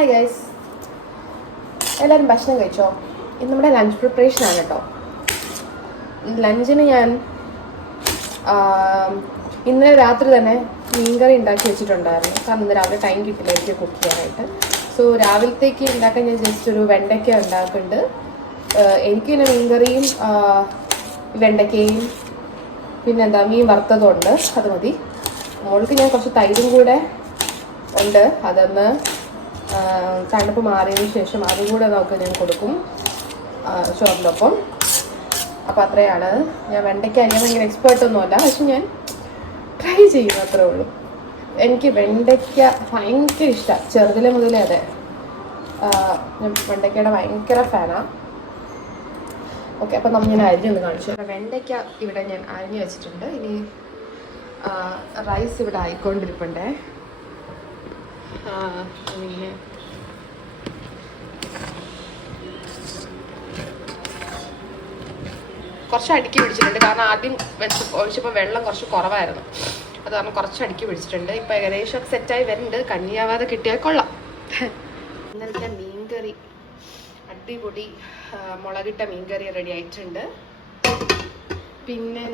Hi guys, എല്ലാവരും ഭക്ഷണം കഴിച്ചോ? ഇന്ന് നമ്മുടെ ലഞ്ച് പ്രിപ്പറേഷൻ ആണ് കേട്ടോ. ലഞ്ചിന് ഞാൻ ഇന്നലെ രാത്രി തന്നെ മീൻകറി ഉണ്ടാക്കി വെച്ചിട്ടുണ്ടായിരുന്നു. കാരണം ഇന്ന് രാവിലെ ടൈം കിട്ടില്ല എനിക്ക് കുക്ക് ചെയ്യാനായിട്ട്. സോ രാവിലത്തേക്ക് ഉണ്ടാക്കാൻ ഞാൻ ജസ്റ്റ് ഒരു വെണ്ടയ്ക്ക ഉണ്ടാക്കുന്നുണ്ട്. എനിക്ക് പിന്നെ മീൻകറിയും വെണ്ടയ്ക്കയും പിന്നെന്താ മീൻ വറുത്തതുണ്ട്, അത് മതി. മോൾക്ക് ഞാൻ കുറച്ച് തൈരും കൂടെ ഉണ്ട്, അതൊന്ന് തണുപ്പ് മാറിയതിന് ശേഷം അതും കൂടെ ഞാൻ കൊടുക്കും ചോറിനൊപ്പം. അപ്പോൾ അത്രയാണ്. ഞാൻ വെണ്ടയ്ക്ക അറിയാൻ ഭയങ്കര എക്സ്പേർട്ടൊന്നുമല്ല, പക്ഷെ ഞാൻ ട്രൈ ചെയ്യും, അത്രേ ഉള്ളൂ. എനിക്ക് വെണ്ടയ്ക്ക ഭയങ്കര ഇഷ്ടമാണ്, ചെറുതിലെ മുതലേ. അതെ, ഞാൻ വെണ്ടയ്ക്കയുടെ ഭയങ്കര ഫാനാണ്. ഓക്കെ, അപ്പം നമ്മൾ ഞാൻ അരിഞ്ഞൊന്ന് കാണിച്ചു. വെണ്ടയ്ക്ക ഇവിടെ ഞാൻ അരിഞ്ഞ് വെച്ചിട്ടുണ്ട്. ഇനി റൈസ് ഇവിടെ ആയിക്കൊണ്ടിരിപ്പുണ്ടേ. പിന്നെ കുറച്ച് അടുക്കി പിടിച്ചിട്ടുണ്ട്, കാരണം ആദ്യം ഒഴിച്ചപ്പോൾ വെള്ളം കുറച്ച് കുറവായിരുന്നു. അത് കാരണം കുറച്ച് അടുക്കി പിടിച്ചിട്ടുണ്ട്. ഇപ്പം ഏകദേശം സെറ്റായി വരുന്നുണ്ട്. കഞ്ഞിയാവാതെ കിട്ടിയാൽ കൊള്ളാം. ഇന്നലത്തെ മീൻകറി അടിപൊളി മുളകിട്ട മീൻകറി റെഡി ആയിട്ടുണ്ട്. പിന്നെ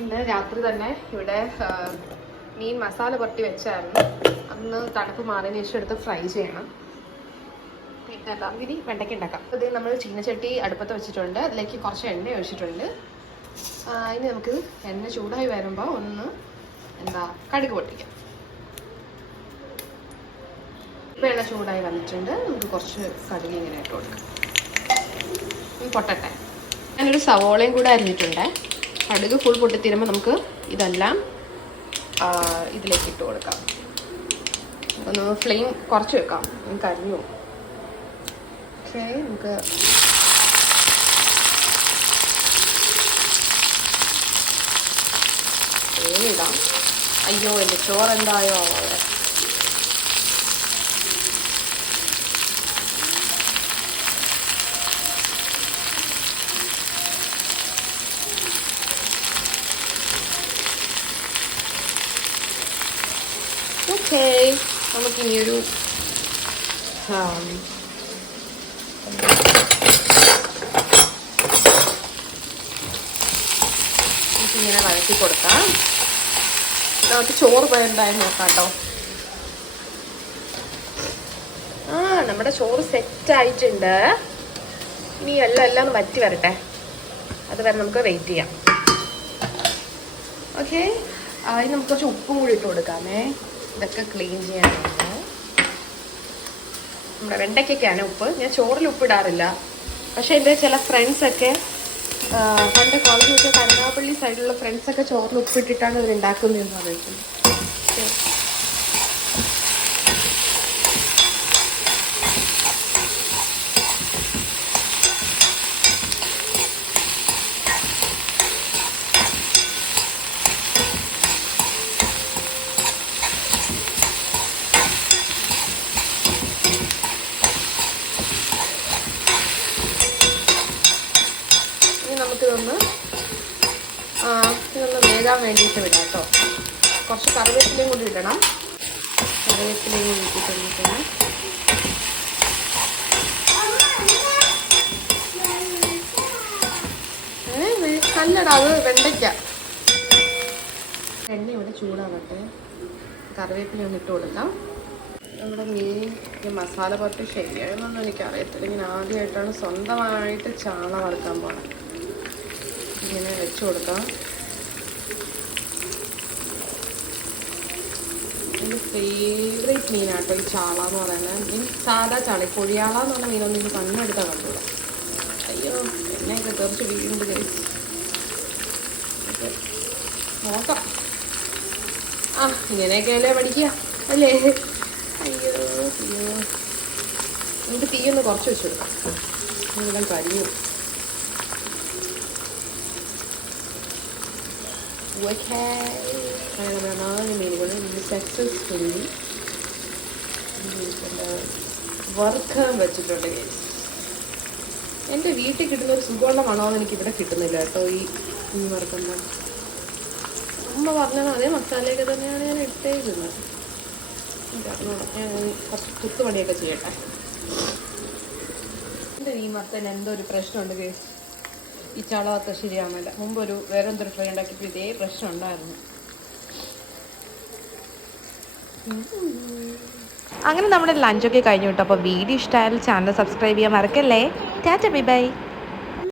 ഇന്ന് രാത്രി തന്നെ ഇവിടെ മീൻ മസാല പുരട്ടി വെച്ചായിരുന്നു. അന്ന് തണുപ്പ് മാറിയതിന് ശേഷം എടുത്ത് ഫ്രൈ ചെയ്യണം. പിന്നെ ഇനി വെണ്ടയ്ക്ക ഉണ്ടാക്കാം. ഇത് നമ്മൾ ചീനച്ചട്ടി അടുപ്പത്ത് വെച്ചിട്ടുണ്ട്, അതിലേക്ക് കുറച്ച് എണ്ണ ഒഴിച്ചിട്ടുണ്ട്. ഇനി നമുക്ക് എണ്ണ ചൂടായി വരുമ്പോൾ കടുക് പൊട്ടിക്കാം. ഇപ്പം എണ്ണ ചൂടായി വന്നിട്ടുണ്ട്, നമുക്ക് കുറച്ച് കടുക് ഇങ്ങനെ ഇട്ട് കൊടുക്കാം. പൊട്ടട്ടെ. ഞാനൊരു സവോളയും കൂടെ അരിഞ്ഞിട്ടുണ്ട്. കടുക് ഫുൾ പൊട്ടിത്തീരുമ്പോൾ നമുക്ക് ഇതെല്ലാം ഇതിലേക്ക് ഇട്ട് കൊടുക്കാം. ഒന്ന് ഫ്ലെയിം കുറച്ച് വെക്കാം, നമുക്ക് അരിഞ്ഞു. ഓക്കെ, നമുക്ക് ഇടാം. അയ്യോ, എൻ്റെ ചോറ് എന്തായോ അവിടെ. ഓക്കെ, നമുക്കിനിയൊരു ഇങ്ങനെ വഴറ്റി കൊടുക്കാം. നമുക്ക് ചോറ് പോയുണ്ടായി നോക്കാം കേട്ടോ. നമ്മുടെ ചോറ് സെറ്റായിട്ടുണ്ട്. ഇനി എല്ലാം ഒന്ന് വറ്റി വരട്ടെ, അതുവരെ നമുക്ക് വെയിറ്റ് ചെയ്യാം. ഓക്കെ, അതിന് നമുക്ക് കുറച്ച് ഉപ്പും കൂടി ഇട്ട് കൊടുക്കാമേ, ഇതൊക്കെ ക്ലീൻ ചെയ്യാനുണ്ട്. നമ്മുടെ വെണ്ടയ്ക്കൊക്കെയാണ് ഉപ്പ്. ഞാൻ ചോറിൽ ഉപ്പിടാറില്ല, പക്ഷേ എൻ്റെ ചില ഫ്രണ്ട്സൊക്കെ പണ്ട് കോളേജ് വെച്ച കരുനാഗപ്പള്ളി സൈഡിലുള്ള ഫ്രണ്ട്സൊക്കെ ചോറിൽ ഉപ്പിട്ടിട്ടാണ് ഇവർ ഉണ്ടാക്കുന്നതെന്ന് അറിയിക്കുന്നത്. ഇതൊന്ന് വേകാൻ വേണ്ടിയിട്ട് വിടാം കേട്ടോ. കുറച്ച് കറിവേപ്പിലയും കൂടി ഇടണം. കറിവേപ്പിലയും കൂടി ഇട്ടിട്ട് കല്ലടാ, അത് വെണ്ടയ്ക്ക. എണ്ണ ഇവിടെ ചൂടാവട്ടെ, കറിവേപ്പില ഒന്ന് ഇട്ട് കൊടുക്കാം. നമ്മുടെ മീൻ മസാല പുരട്ടി ശരിയായെന്നൊന്നും എനിക്കറിയത്തില്ല. ഇങ്ങനെ ആദ്യമായിട്ടാണ് സ്വന്തമായിട്ട് ചാള വറുക്കാൻ പോകുന്നത്. ഇങ്ങനെ വെച്ച് കൊടുക്കാം. എൻ്റെ ഫേവറേറ്റ് മീനാട്ടോ ഈ ചാള എന്ന് പറയുന്നത്. മീൻ സാധാ ചാള, കൊഴിയാള എന്ന് പറഞ്ഞ മീനൊന്നും എനിക്ക് കണ്ണെടുത്താൽ കണ്ടുകൂടാ. അയ്യോ, എന്നെയൊക്കെ തെറിച്ച് വീഴുന്നുണ്ട് ഗൈസ്. നോക്കാം. ഇങ്ങനെയൊക്കെയല്ലേ പഠിക്കുക അല്ലേ? അയ്യോ നമുക്ക് തീയൊന്ന് കുറച്ച് വെച്ച് കൊടുക്കാം, ഇതെല്ലാം കരിഞ്ഞു. നമ്മുടെ 4 മീനുകൾ സക്സസ്ഫുള്ളി വറുക്കാൻ വെച്ചിട്ടുണ്ട് ഗൈസ്. എൻ്റെ വീട്ടിൽ കിട്ടുന്ന ഒരു സുഖമുള്ള മണമെന്ന് എനിക്കിവിടെ കിട്ടുന്നില്ല കേട്ടോ. ഈ മീൻ വറുക്കുമ്പോൾ അമ്മ പറഞ്ഞത് അതേ മസാലയൊക്കെ തന്നെയാണ് ഞാൻ ഇട്ടേക്കുന്നത്. ഞാൻ കുറച്ച് കുത്തുപണിയൊക്കെ ചെയ്യട്ടെ. എൻ്റെ ഈ മത്തൻ എന്തോ ഒരു പ്രശ്നമുണ്ട് കേസ്. ഈ ചളവൊക്കെ ശരിയാവുന്നില്ല. മുമ്പൊരു വേറെ എന്തൊരു ഫ്രൈ ഉണ്ടാക്കിയപ്പോൾ ഇതേ പ്രശ്നം ഉണ്ടായിരുന്നു. അങ്ങനെ നമ്മുടെ ലഞ്ചൊക്കെ കഴിഞ്ഞു കേട്ടോ. അപ്പോൾ വീഡിയോ ഇഷ്ടമായാലും ചാനൽ സബ്സ്ക്രൈബ് ചെയ്യാൻ മറക്കല്ലേ. Tata bye bye.